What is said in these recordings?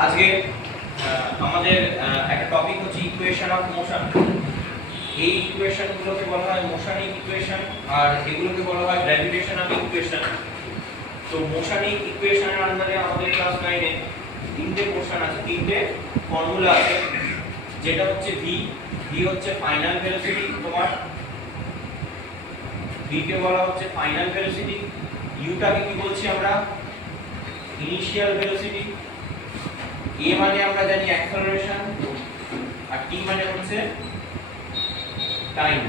আজকে আমাদের একটা টপিক হচ্ছে ইকুয়েশন অফ মোশন। এই ইকুয়েশনগুলোকে বলা হয় মোশনিক ইকুয়েশন আর এগুলোকে বলা হয় গ্র্যাভিটেশনাল ইকুয়েশন। তো মোশনিক ইকুয়েশনের আন্ডারে আমাদের ক্লাস 9 এ তিনটে পোরশন আছে, তিনটে ফর্মুলা আছে, যেটা হচ্ছে ভি হচ্ছে ফাইনাল ভেলোসিটি, তোমার ভি কে বলা হচ্ছে ফাইনাল ভেলোসিটি, ইউটাকে কি বলছি আমরা ইনিশিয়াল ভেলোসিটি, এ মানে আমরা জানি অ্যাক্সেলারেশন আর টি মানে হচ্ছে টাইম,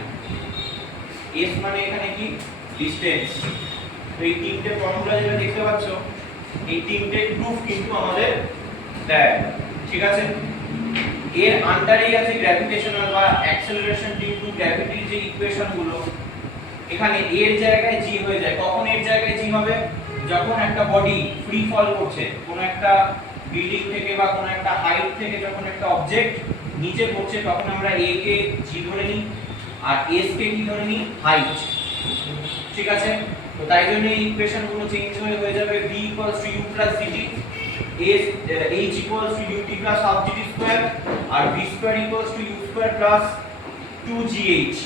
এস মানে এখানে কি ডিসটেন্স। তো এই তিনটে ফর্মুলা যেটা দেখতে পাচ্ছ এই তিনটে প্রুফ কিন্তু আমাদের দেয়, ঠিক আছে। এর আন্ডারেই আছে গ্র্যাভিটেশনাল বা অ্যাক্সেলারেশন ডিউ টু গ্র্যাভিটির যে ইকুয়েশন গুলো, এখানে এর জায়গায় জি হয়ে যায়। কখন এর জায়গায় জি হবে? যখন একটা বডি ফ্রি ফল করছে কোন একটা বিল্ডিং থেকে বা কোন একটা হাইট থেকে, যখন একটা অবজেক্ট নিচে পড়ছে তখন আমরা এ কে জি ধরে নিই আর এস কে কি ধরে নিই হাইট, ঠিক আছে। তো তাই জন্য এই ইকুয়েশন গুলো চেঞ্জ হয়ে যাবে v u + gt, s h = ut + half gt square আর v² = u² + 2gh,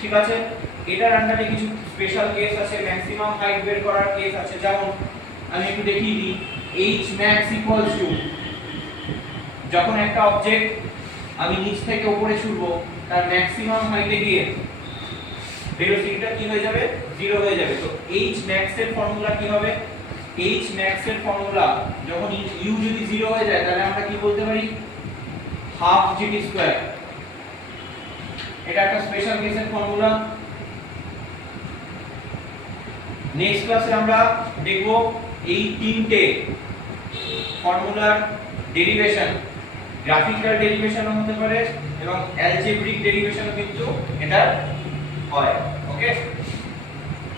ঠিক আছে। এটার আন্ডারে কিছু স্পেশাল কেস আছে, ম্যাক্সিমাম হাইট বের করার কেস আছে। যেমন আমি একটু দেখিয়ে দিই, h max = যখন একটা অবজেক্ট আমি নিচ থেকে উপরে ছুড়বো তার ম্যাক্সিমাম হাইটে গিয়ে ভেলোসিটিটা কি হয়ে যাবে? 0 হয়ে যাবে। তো h max এর ফর্মুলা কি হবে? h max এর ফর্মুলা যখন u যদি 0 হয়ে যায় তাহলে আমরা কি বলতে পারি? Half gt square. এটা একটা স্পেশাল কেসের ফর্মুলা। নেক্সট ক্লাসে আমরা দেখব এই তিনটে ফর্মুলার ডেরিভেশন, গ্রাফিক্যাল ডেরিভেশনও হতে পারে এবং অ্যালজেব্রিক ডেরিভেশনও কিন্তু এটা হয়। ওকে।